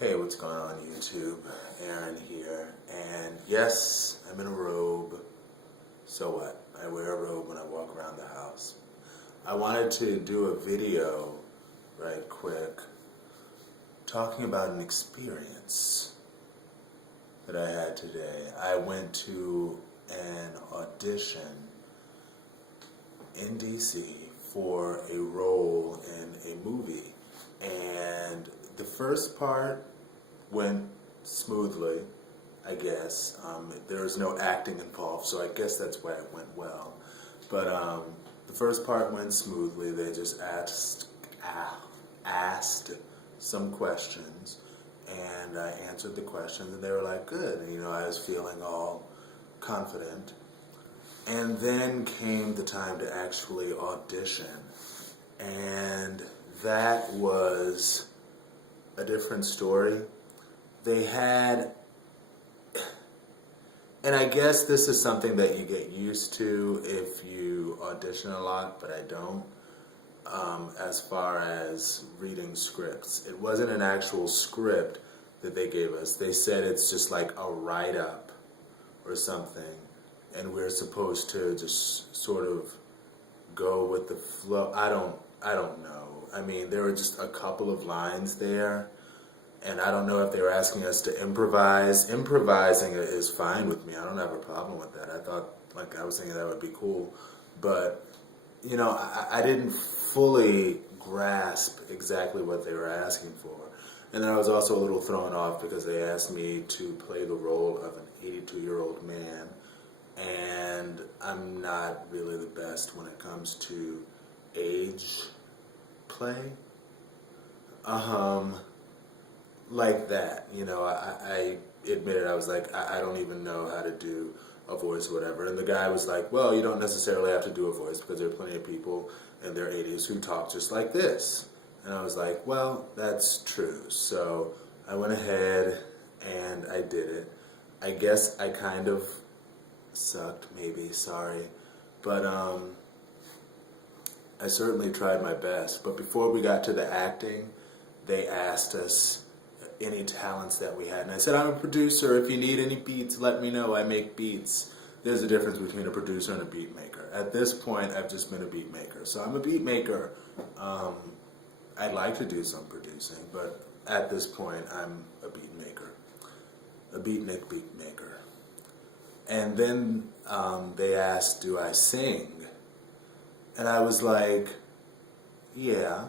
Hey, what's going on YouTube? Aaron here, and yes, I'm in a robe. So what? I wear a robe when I walk around the house. I wanted to do a video right quick talking about an experience that I had today. I went to an audition in DC for a role in a movie, and the first part went smoothly, I guess. There was no acting involved, so I guess that's why it went well. But the first part went smoothly. They just asked some questions, and I answered the questions, and they were like, good. And, I was feeling all confident. And then came the time to actually audition, and that was a different story. They had, and I guess this is something that you get used to if you audition a lot, but I don't, as far as reading scripts. It wasn't an actual script that they gave us. They said it's just like a write-up or something, and we're supposed to just sort of go with the flow. I don't know. I mean, there were just a couple of lines there, and I don't know if they were asking us to improvise. Improvising is fine with me. I don't have a problem with that. I was thinking that would be cool. But, I didn't fully grasp exactly what they were asking for. And then I was also a little thrown off because they asked me to play the role of an 82-year-old man, and I'm not really the best when it comes to age play, like that. I admitted, I was like, I don't even know how to do a voice or whatever. And the guy was like, well, you don't necessarily have to do a voice because there are plenty of people in their 80s who talk just like this. And I was like, well, that's true. So I went ahead and I did it. I guess I kind of sucked, maybe, sorry. But I certainly tried my best. But before we got to the acting, they asked us any talents that we had. And I said, I'm a producer. If you need any beats, let me know. I make beats. There's a difference between a producer and a beat maker. At this point, I've just been a beat maker. So I'm a beat maker. I'd like to do some producing, but at this point, I'm a beat maker. A beatnik beat maker. And then they asked, do I sing? And I was like, yeah.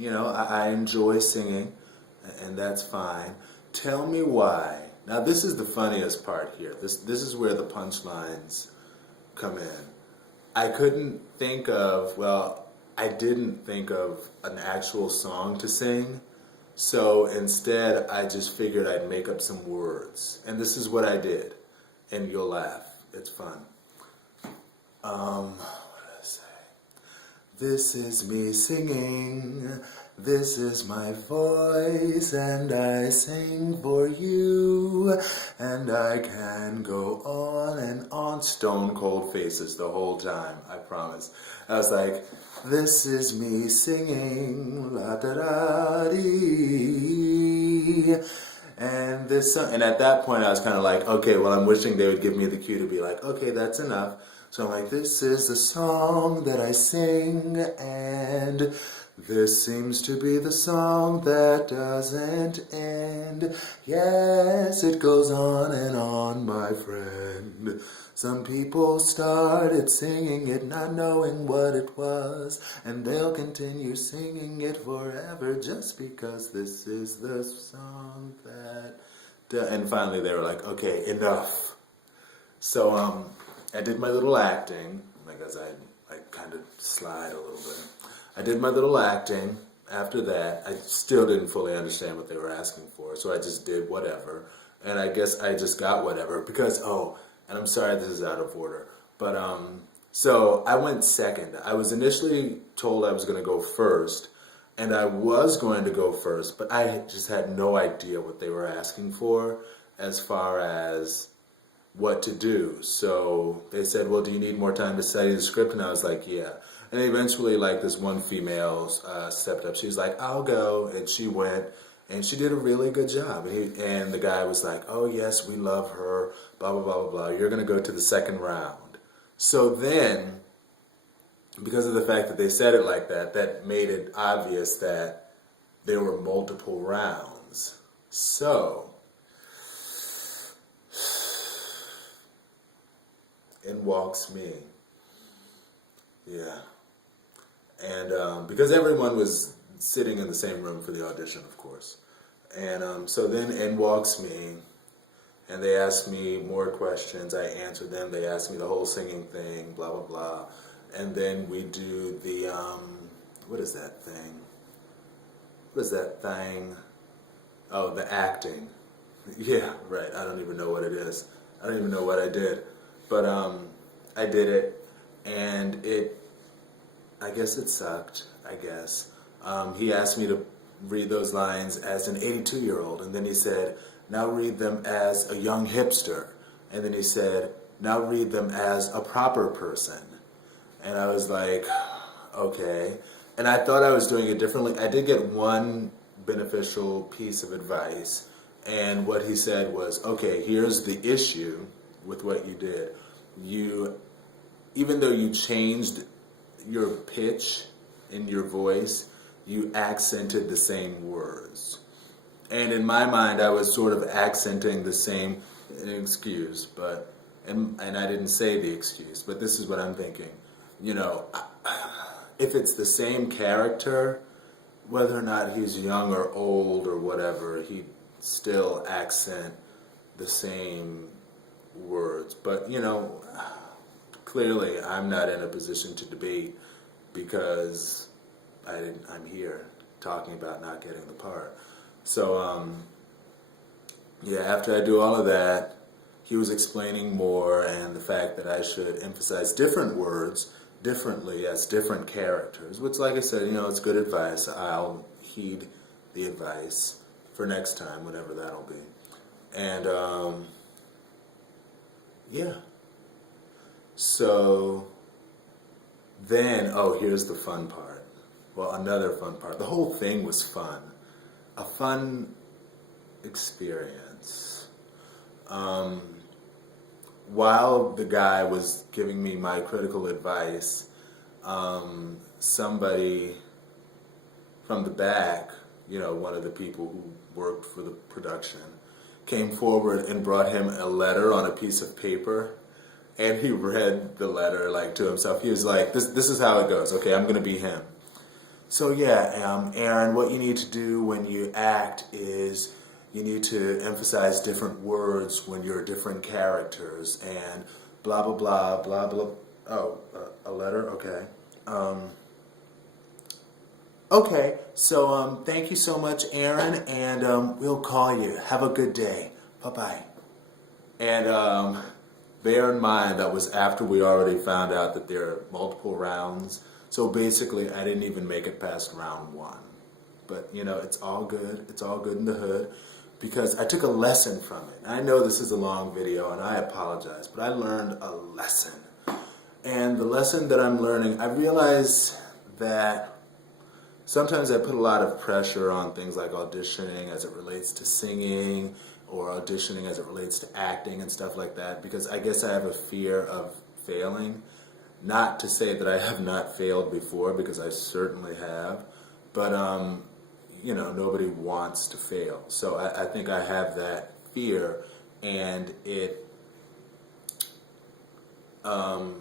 I enjoy singing, and that's fine. Tell me why. Now, this is the funniest part here. This is where the punchlines come in. I didn't think of an actual song to sing, so instead I just figured I'd make up some words. And this is what I did, and you'll laugh. It's fun. What did I say? This is me singing, this is my voice, and I sing for you, and I can go on and on. Stone cold faces the whole time, I promise. I was like, this is me singing, la da da dee. And this song, and at that point I was kind of like, okay, well, I'm wishing they would give me the cue to be like, okay, that's enough. So I'm like, this is the song that I sing, and this seems to be the song that doesn't end. Yes, it goes on and on, my friend. Some people started singing it not knowing what it was, and they'll continue singing it forever just because this is the song that... And finally they were like, okay, enough. So, I did my little acting, because I kind of slide a little bit. I did my little acting. After that, I still didn't fully understand what they were asking for, so I just did whatever. And I guess I just got whatever, because, and I'm sorry this is out of order, but, so I went second. I was initially told I was going to go first, and I was going to go first, but I just had no idea what they were asking for as far as what to do. So they said, well, do you need more time to study the script? And I was like, yeah. And eventually, like, this one female stepped up. She was like, I'll go. And she went, and she did a really good job. And the guy was like, oh, yes, we love her, blah, blah, blah, blah, blah. You're going to go to the second round. So then, because of the fact that they said it like that, that made it obvious that there were multiple rounds. So, in walks me. Yeah. And because everyone was sitting in the same room for the audition, of course. And so then in walks me, and they asked me more questions. I answered them. They asked me the whole singing thing, blah, blah, blah. And then we do the, what is that thing? What is that thing? Oh, the acting. Yeah, right. I don't even know what it is. I don't even know what I did. But I did it, and I guess it sucked, I guess. He asked me to read those lines as an 82-year-old, and then he said, now read them as a young hipster. And then he said, now read them as a proper person. And I was like, okay. And I thought I was doing it differently. I did get one beneficial piece of advice. And what he said was, okay, here's the issue with what you did. Even though you changed your pitch in your voice, you accented the same words. And in my mind, I was sort of accenting the same excuse, but, and I didn't say the excuse, but this is what I'm thinking. You know, if it's the same character, whether or not he's young or old or whatever, he still accent the same words. But, you know, clearly I'm not in a position to debate because I'm here talking about not getting the part. So, yeah, after I do all of that, he was explaining more and the fact that I should emphasize different words differently as different characters, which, like I said, you know, it's good advice. I'll heed the advice for next time, whenever that'll be. And, yeah. So then, oh, here's the fun part. Well, another fun part. The whole thing was fun. A fun experience. While the guy was giving me my critical advice, somebody from the back, you know, one of the people who worked for the production, came forward and brought him a letter on a piece of paper. And he read the letter, like, to himself. He was like, this is how it goes. Okay, I'm going to be him. So, yeah, Aaron, what you need to do when you act is you need to emphasize different words when you're different characters. And blah, blah, blah, blah, blah. Oh, a letter? Okay. Okay, so thank you so much, Aaron, and we'll call you. Have a good day. Bye-bye. And bear in mind that was after we already found out that there are multiple rounds. So basically, I didn't even make it past round one. But, you know, it's all good. It's all good in the hood because I took a lesson from it. I know this is a long video, and I apologize, but I learned a lesson. And the lesson that I'm learning, I realize that sometimes I put a lot of pressure on things like auditioning as it relates to singing or auditioning as it relates to acting and stuff like that because I guess I have a fear of failing. Not to say that I have not failed before because I certainly have, but you know, nobody wants to fail. So I think I have that fear, and it can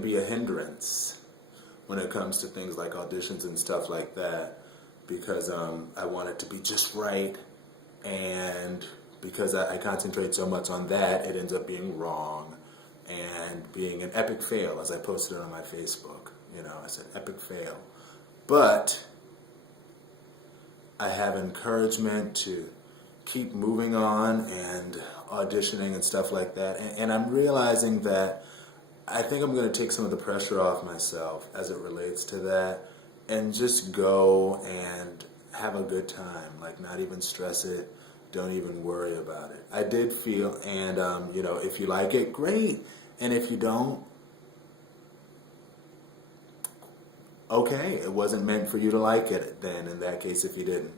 be a hindrance when it comes to things like auditions and stuff like that because I want it to be just right, and because I concentrate so much on that, it ends up being wrong and being an epic fail, as I posted on my Facebook. You know, I said epic fail. But I have encouragement to keep moving on and auditioning and stuff like that. And I'm realizing that I think I'm going to take some of the pressure off myself as it relates to that and just go and have a good time. Like, not even stress it. Don't even worry about it. I did feel, and you know, if you like it, great. And if you don't, okay, it wasn't meant for you to like it then, in that case, if you didn't.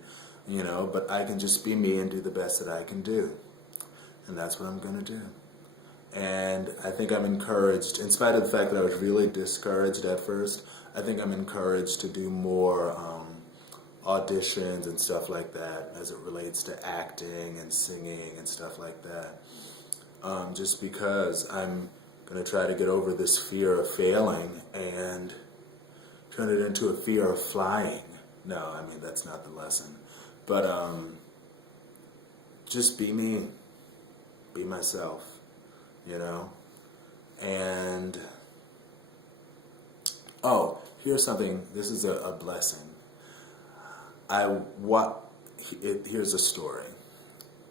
You know, but I can just be me and do the best that I can do. And that's what I'm going to do. And I think I'm encouraged, in spite of the fact that I was really discouraged at first, I think I'm encouraged to do more auditions and stuff like that as it relates to acting and singing and stuff like that. Just because I'm going to try to get over this fear of failing and turn it into a fear of flying. No, I mean, that's not the lesson. But just be me. Be myself, you know? And, oh, here's something. This is a blessing. Here's a story.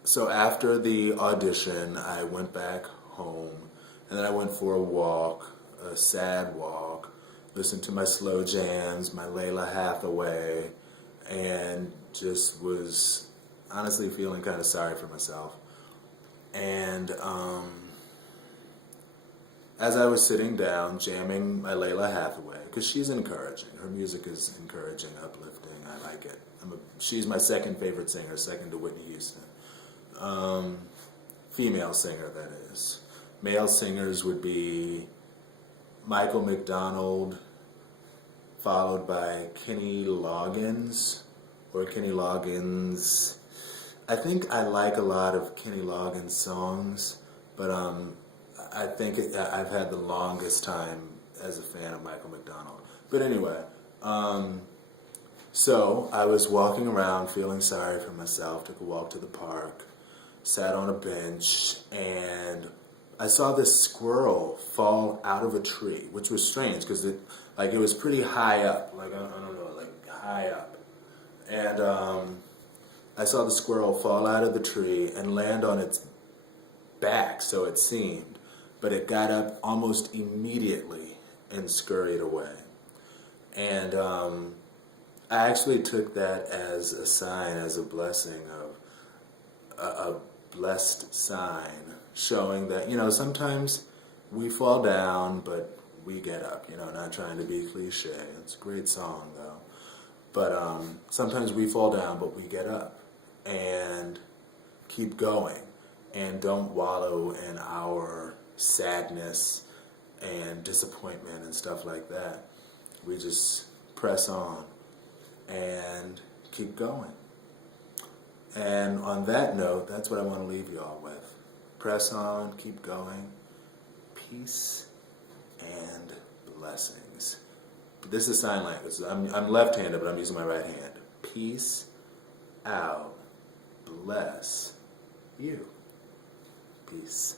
So after the audition, I went back home, and then I went for a walk, a sad walk, listened to my slow jams, my Layla Hathaway, and just was honestly feeling kind of sorry for myself. And as I was sitting down, jamming my Layla Hathaway, because she's encouraging. Her music is encouraging, uplifting. I like it. She's my second favorite singer, second to Whitney Houston. Female singer, that is. Male singers would be Michael McDonald, followed by Kenny Loggins, or Kenny Loggins. I think I like a lot of Kenny Loggins songs, but I think I've had the longest time as a fan of Michael McDonald. But anyway, so I was walking around feeling sorry for myself, took a walk to the park, sat on a bench, and I saw this squirrel fall out of a tree, which was strange because it was pretty high up, I don't know, like high up. And I saw the squirrel fall out of the tree and land on its back, so it seemed, but it got up almost immediately and scurried away. And I actually took that as a sign, as a blessing, of a blessed sign, showing that, you know, sometimes we fall down, but we get up, you know, not trying to be cliche. It's a great song, though. But sometimes we fall down, but we get up and keep going and don't wallow in our sadness and disappointment and stuff like that. We just press on and keep going. And on that note, that's what I want to leave you all with. Press on, keep going. Peace and blessings. This is sign language. I'm left-handed, but I'm using my right hand. Peace out. Bless you. Peace.